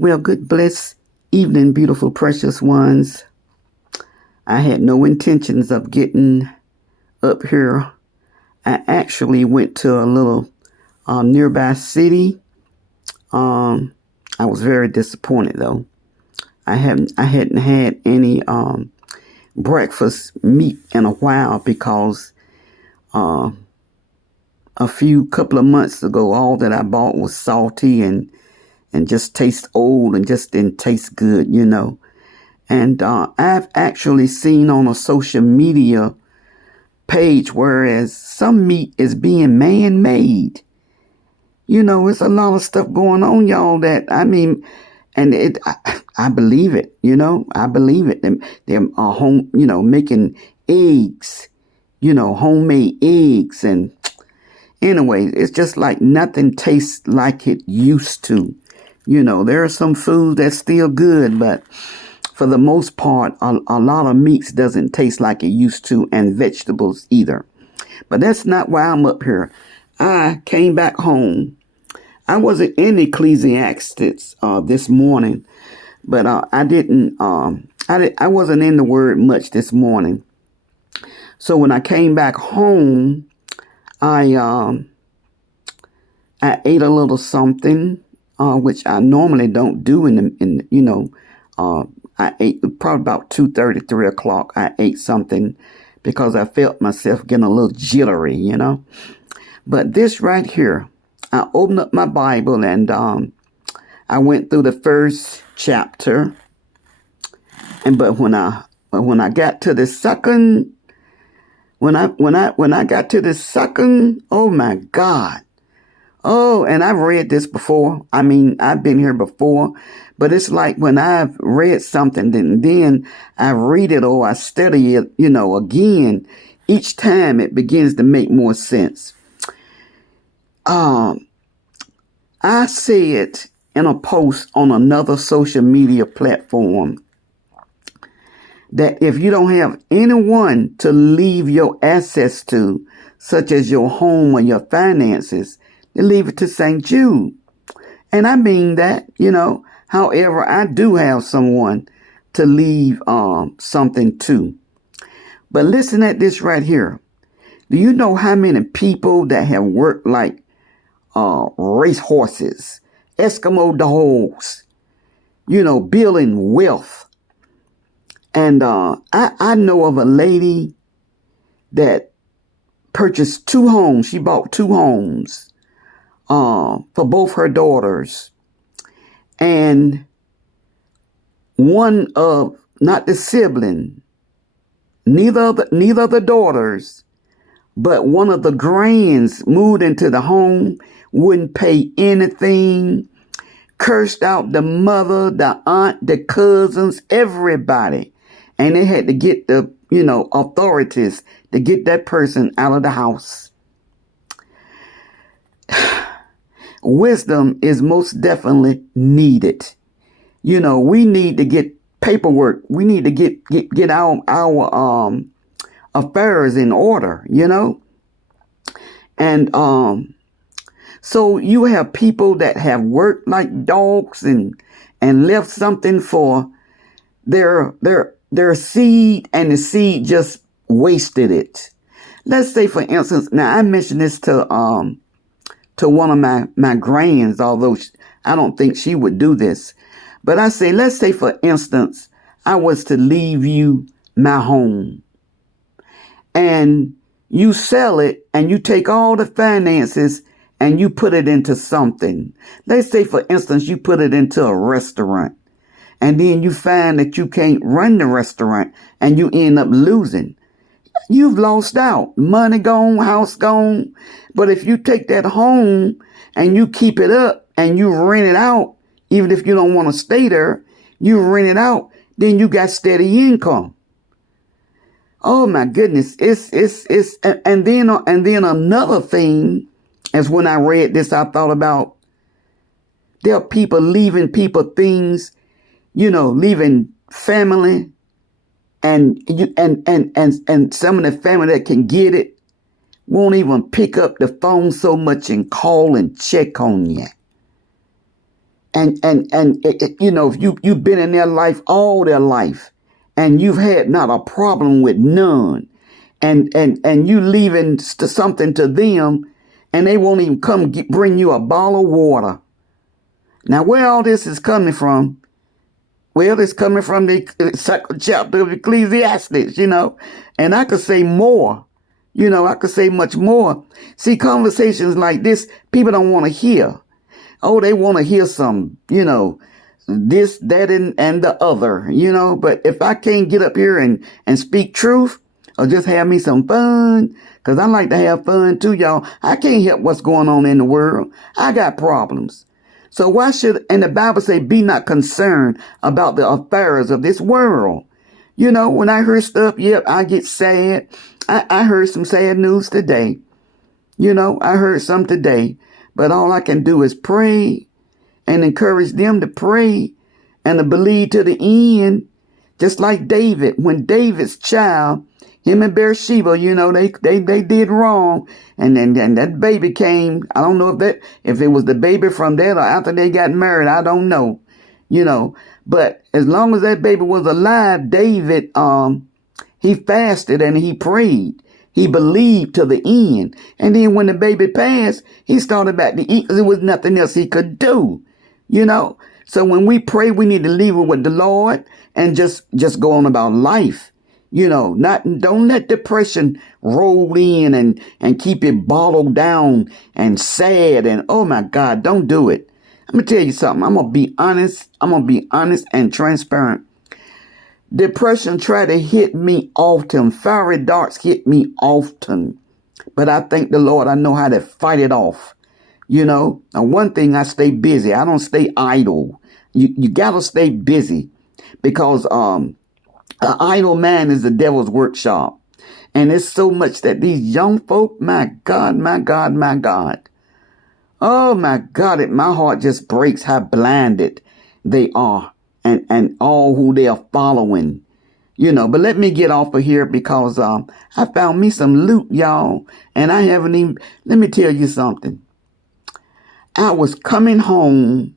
Well, good bless evening, beautiful, precious ones. I had no intentions of getting up here. I actually went to a little nearby city. I was very disappointed though. I hadn't had any breakfast meat in a while because a few couple of months ago, all that I bought was salty and just tastes old and just didn't taste good. And I've actually seen on a social media page, whereas some meat is being man-made. It's a lot of stuff going on, y'all, and I believe it, I believe it. They're home, making eggs, homemade eggs. And anyway, it's just like nothing tastes like it used to. There are some foods that's still good, but for the most part, a lot of meats doesn't taste like it used to, and vegetables either. But that's not why I'm up here. I came back home. I wasn't in Ecclesiastes this morning, but I wasn't in the Word much this morning. So when I came back home, I ate a little something, which I normally don't do I ate probably about 2:30, 3 o'clock. I ate something because I felt myself getting a little jittery. But this right here, I opened up my Bible and I went through the first chapter. But when I got to the second, when I got to the second, oh my God. Oh, and I've read this before. I've been here before, but it's like when I've read something, then I read it or I study it, again, each time it begins to make more sense. I said in a post on another social media platform that if you don't have anyone to leave your assets to, such as your home or your finances, then leave it to St. Jude. And I mean that, however, I do have someone to leave something to. But listen at this right here. Do you know how many people that have worked like race horses, Eskimo dogs, building wealth? And I know of a lady that purchased 2 homes. She bought 2 homes for both her daughters. And one of, not the sibling, neither of the daughters, but one of the grands moved into the home, wouldn't pay anything, cursed out the mother, the aunt, the cousins, everybody. And they had to get the, authorities to get that person out of the house. Wisdom is most definitely needed. We need to get paperwork. We need to get our affairs in order, And so you have people that have worked like dogs and left something for their seed, and the seed just wasted it. Let's say, for instance, now I mentioned this to one of my grands, although I don't think she would do this. But I say, let's say, for instance, I was to leave you my home and you sell it and you take all the finances and you put it into something. Let's say, for instance, you put it into a restaurant and then you find that you can't run the restaurant and you end up losing. You've lost out. Money gone, house gone. But if you take that home and you keep it up and you rent it out, even if you don't want to stay there, you rent it out, then you got steady income. Oh my goodness. And then another thing, as when I read this, I thought about there are people leaving people things, leaving family, and some of the family that can get it won't even pick up the phone so much and call and check on you. If you've been in their life all their life, and you've had not a problem with none, and you leaving something to them, and they won't even come bring you a bottle of water. Now, where all this is coming from? Well, it's coming from the second chapter of Ecclesiastes, and I could say more. I could say much more. See, conversations like this, people don't want to hear. Oh, they want to hear some, this, that, and the other, But if I can't get up here and speak truth, or just have me some fun, because I like to have fun too, y'all. I can't help what's going on in the world. I got problems. So why should, and the Bible say, be not concerned about the affairs of this world. When I hear stuff, I get sad. I heard some sad news today. I heard some today. But all I can do is pray and encourage them to pray and to believe to the end. Just like David, when David's child, him and Bathsheba, they did wrong. And then that baby came. I don't know if it was the baby from that or after they got married. I don't know, But as long as that baby was alive, David, he fasted and he prayed. He believed to the end. And then when the baby passed, he started back to eat because there was nothing else he could do, So when we pray, we need to leave it with the Lord and just go on about life. Don't let depression roll in and keep it bottled down and sad. And oh my God, don't do it. Let me tell you something. I'm going to be honest. I'm going to be honest and transparent. Depression tried to hit me often. Fiery darts hit me often. But I thank the Lord, I know how to fight it off. Now, one thing, I stay busy. I don't stay idle. You got to stay busy because an idle man is the devil's workshop. And it's so much that these young folk, my God, my God, my God. Oh, my God, my heart just breaks how blinded they are. And all who they are following, but let me get off of here because I found me some loot, y'all, and I haven't even, let me tell you something. I was coming home,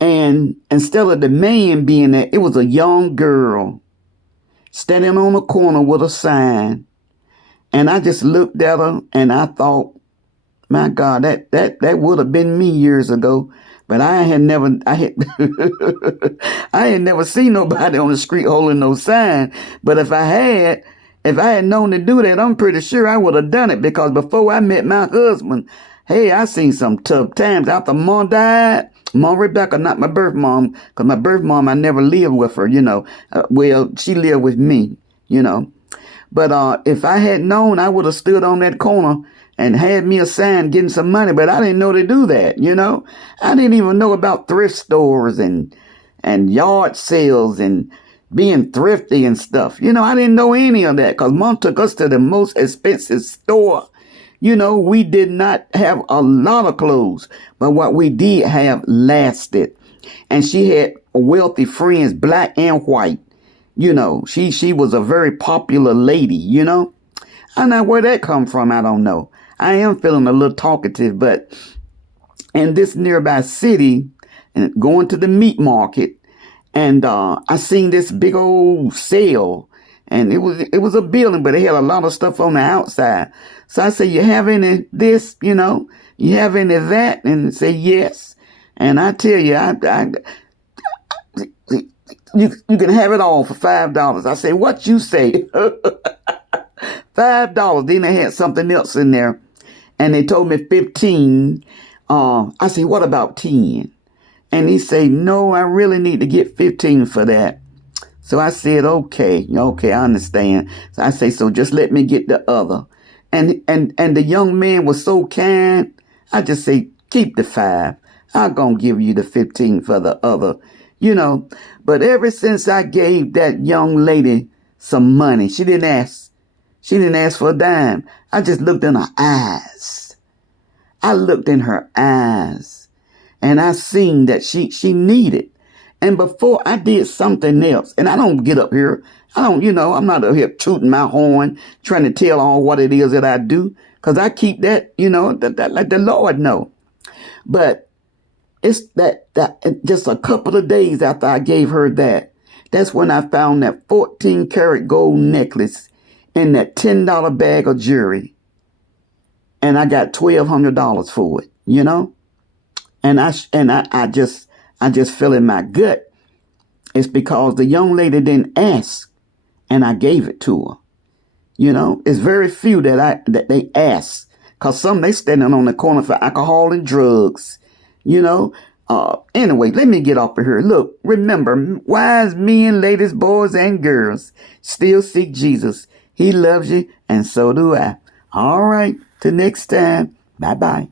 and instead of the man being there, it was a young girl standing on a corner with a sign, and I just looked at her, and I thought, my God, that would have been me years ago. But I had never seen nobody on the street holding no sign. But if I had known to do that, I'm pretty sure I would have done it because before I met my husband, hey, I seen some tough times. After Mom died, Mom Rebecca, not my birth mom, because my birth mom, I never lived with her, well, she lived with me, But if I had known, I would have stood on that corner and had me a sign getting some money, but I didn't know to do that, I didn't even know about thrift stores and yard sales and being thrifty and stuff. I didn't know any of that because Mom took us to the most expensive store. We did not have a lot of clothes, but what we did have lasted. And she had wealthy friends, black and white. She was a very popular lady, I know where that come from. I don't know. I am feeling a little talkative, but in this nearby city, and going to the meat market, and I seen this big old sale, and it was a building, but it had a lot of stuff on the outside. So I said, "You have any this? You have any that?" And say yes. And I tell you, you can have it all for $5. I say, "What you say?" $5. Then they had something else in there. And they told me 15. I said, what about 10? And he said, no, I really need to get 15 for that. So I said, okay, I understand. So I say, so just let me get the other. And the young man was so kind. I just say, keep the 5. I'm going to give you the 15 for the other, But ever since I gave that young lady some money, she didn't ask for a dime. I just looked in her eyes. And I seen that she needed. And before I did something else, and I don't get up here. I'm not up here tooting my horn, trying to tell all what it is that I do. Because I keep that, let the Lord know. But It's that just a couple of days after I gave her that, that's when I found that 14 karat gold necklace in that $10 bag of jewelry. And I got $1,200 for it, you know? And I just feel in my gut. It's because the young lady didn't ask and I gave it to her. You know, it's very few that they ask. Cause some they standing on the corner for alcohol and drugs. You know? Anyway, let me get off of here. Look, remember, wise men, ladies, boys, and girls, still seek Jesus. He loves you, and so do I. All right, till next time. Bye-bye.